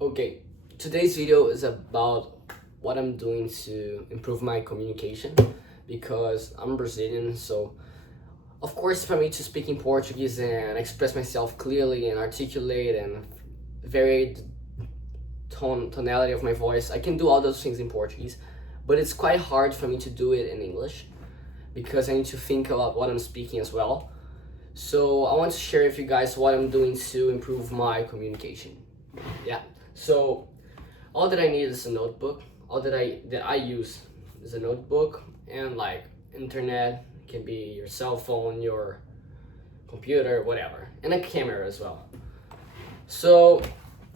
Okay, today's video is about what I'm doing to improve my communication because I'm Brazilian, so of course for me to speak in Portuguese and express myself clearly and articulate and varied tonality of my voice, I can do all those things in Portuguese, but it's quite hard for me to do it in English because I need to think about what I'm speaking as well. So I want to share with you guys what I'm doing to improve my communication. Yeah. So all that I need is a notebook. All that I use is a notebook and like internet. It can be your cell phone, your computer, whatever, and a camera as well. So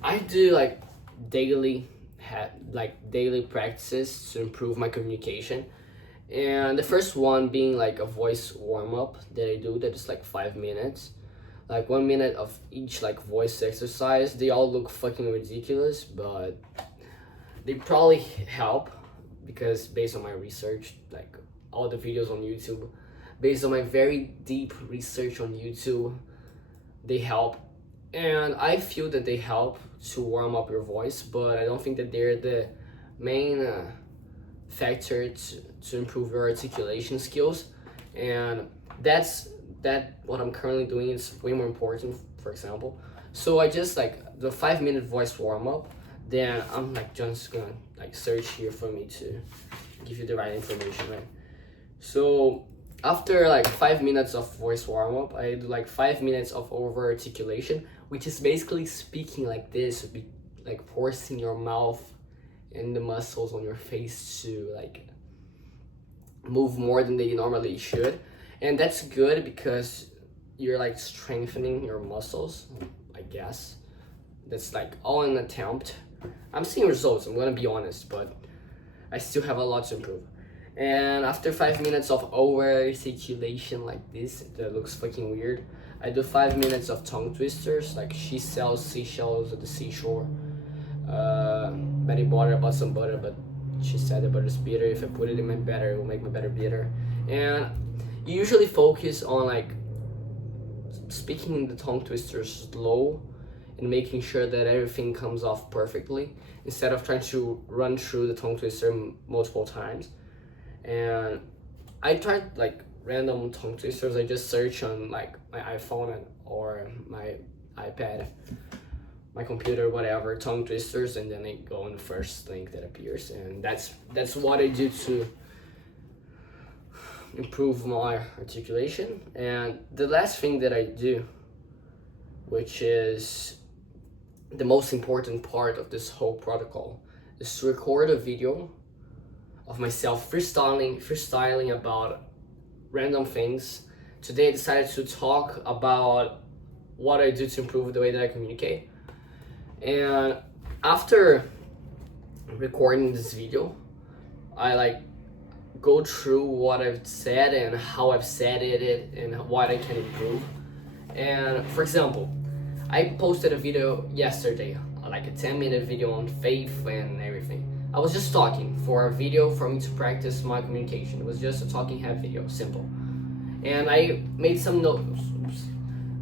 I do like daily daily practices to improve my communication. And the first one being like a voice warm-up that I do that is like 5 minutes. Like 1 minute of each like voice exercise. They all look fucking ridiculous, but they probably help because based on my research, like all the videos on YouTube, based on my very deep research on YouTube, they help. And I feel that they help to warm up your voice, but I don't think that they're the main factor to improve your articulation skills. And that's what I'm currently doing is way more important, for example. So I just like the 5 minute voice warm up, then I'm like just gonna like search here for me to give you the right information, right? So after like 5 minutes of voice warm up, I do like 5 minutes of over articulation, which is basically speaking like this, like forcing your mouth and the muscles on your face to like move more than they normally should. And that's good because you're like strengthening your muscles, I guess. That's like all an attempt. I'm seeing results, I'm gonna be honest, but I still have a lot to improve. And after 5 minutes of over articulation like this, that looks fucking weird, I do 5 minutes of tongue twisters, like she sells seashells at the seashore. Betty bought her about some butter, but she said the butter's bitter. If I put it in my batter, it will make my batter bitter. And you usually focus on like speaking the tongue twister slow and making sure that everything comes off perfectly instead of trying to run through the tongue twister multiple times. And I tried like random tongue twisters. I just search on like my iPhone or my iPad, my computer, whatever, tongue twisters, and then I go on the first link that appears, and that's what I do to improve my articulation. And the last thing that I do, which is the most important part of this whole protocol, is to record a video of myself freestyling about random things. Today I decided to talk about what I do to improve the way that I communicate. And after recording this video, I like go through what I've said and how I've said it and what I can improve. And for example, I posted a video yesterday, like a 10-minute video on faith and everything. I was just talking for a video for me to practice my communication. It was just a talking head video, simple. And I made some notes.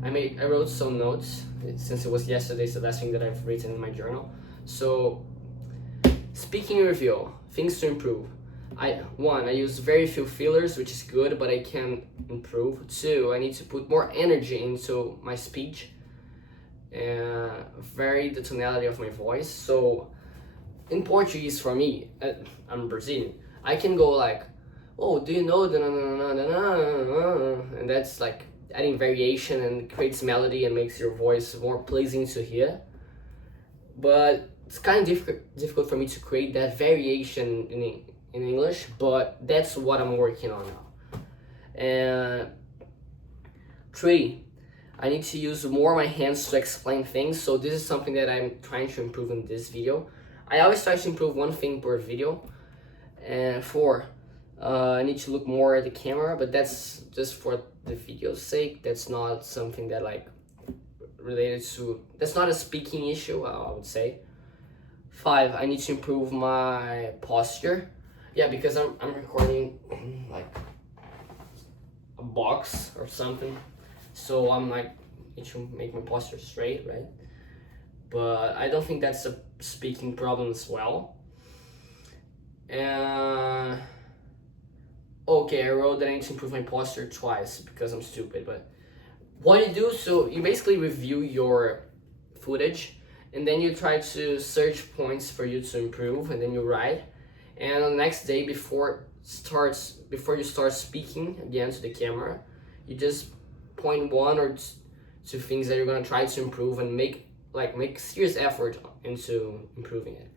I wrote some notes since it was yesterday's the last thing that I've written in my journal. So speaking review, things to improve. I use very few fillers, which is good, but I can improve. 2, I need to put more energy into my speech and vary the tonality of my voice. So in Portuguese, for me, I'm Brazilian, I can go like, oh, do you know the and that's like adding variation and creates melody and makes your voice more pleasing to hear. But it's kind of difficult for me to create that variation in English, but that's what I'm working on now. And 3, I need to use more my hands to explain things, so this is something that I'm trying to improve in this video. I always try to improve one thing per video. And 4, I need to look more at the camera, but that's just for the video's sake. That's not something that like related to, that's not a speaking issue, I would say. 5, I need to improve my posture. Yeah, because I'm recording like a box or something, so I'm like need to make my posture straight, right? but I don't think that's a speaking problem as well. And okay, I wrote that I need to improve my posture twice because I'm stupid, but what you do, so you basically review your footage and then you try to search points for you to improve, and then you write, and on the next day before you start speaking again to the camera, you just point one or two things that you're gonna try to improve and make serious effort into improving it.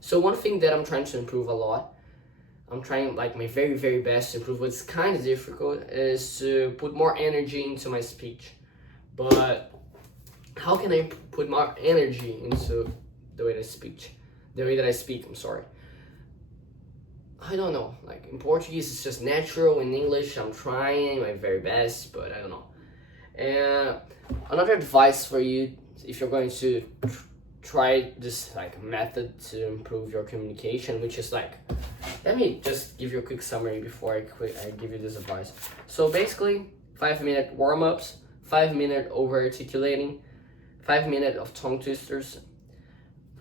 So one thing that I'm trying to improve a lot, I'm trying like my very, very best to improve, what's kind of difficult, is to put more energy into my speech. But how can I put more energy into the way that I speak, I'm sorry. I don't know, like in Portuguese it's just natural, in English I'm trying my very best, but I don't know. And another advice for you, if you're going to try this like method to improve your communication, which is like, let me just give you a quick summary before I give you this advice. So basically, 5-minute warm-ups, 5-minute over articulating, 5 minutes of tongue twisters,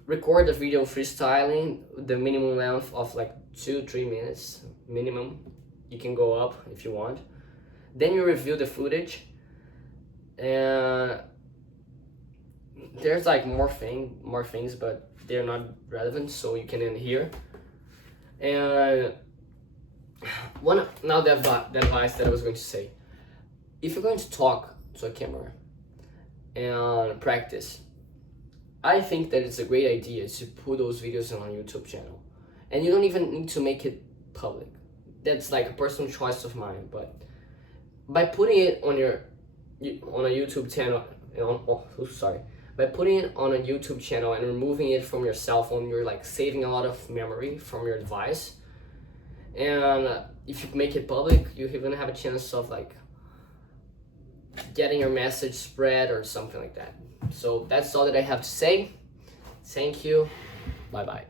record the video freestyling, the minimum length of like 2-3 minutes minimum. You can go up if you want. Then you review the footage, and there's like more things, but they're not relevant, so you can end here. And the advice that I was going to say: if you're going to talk to a camera and practice, I think that it's a great idea to put those videos on a YouTube channel, and you don't even need to make it public. That's like a personal choice of mine, but by putting it on a YouTube channel, by putting it on a YouTube channel and removing it from your cell phone, you're like saving a lot of memory from your device. And if you make it public, you even have a chance of like getting your message spread or something like that. So that's all that I have to say. Thank you. Bye bye.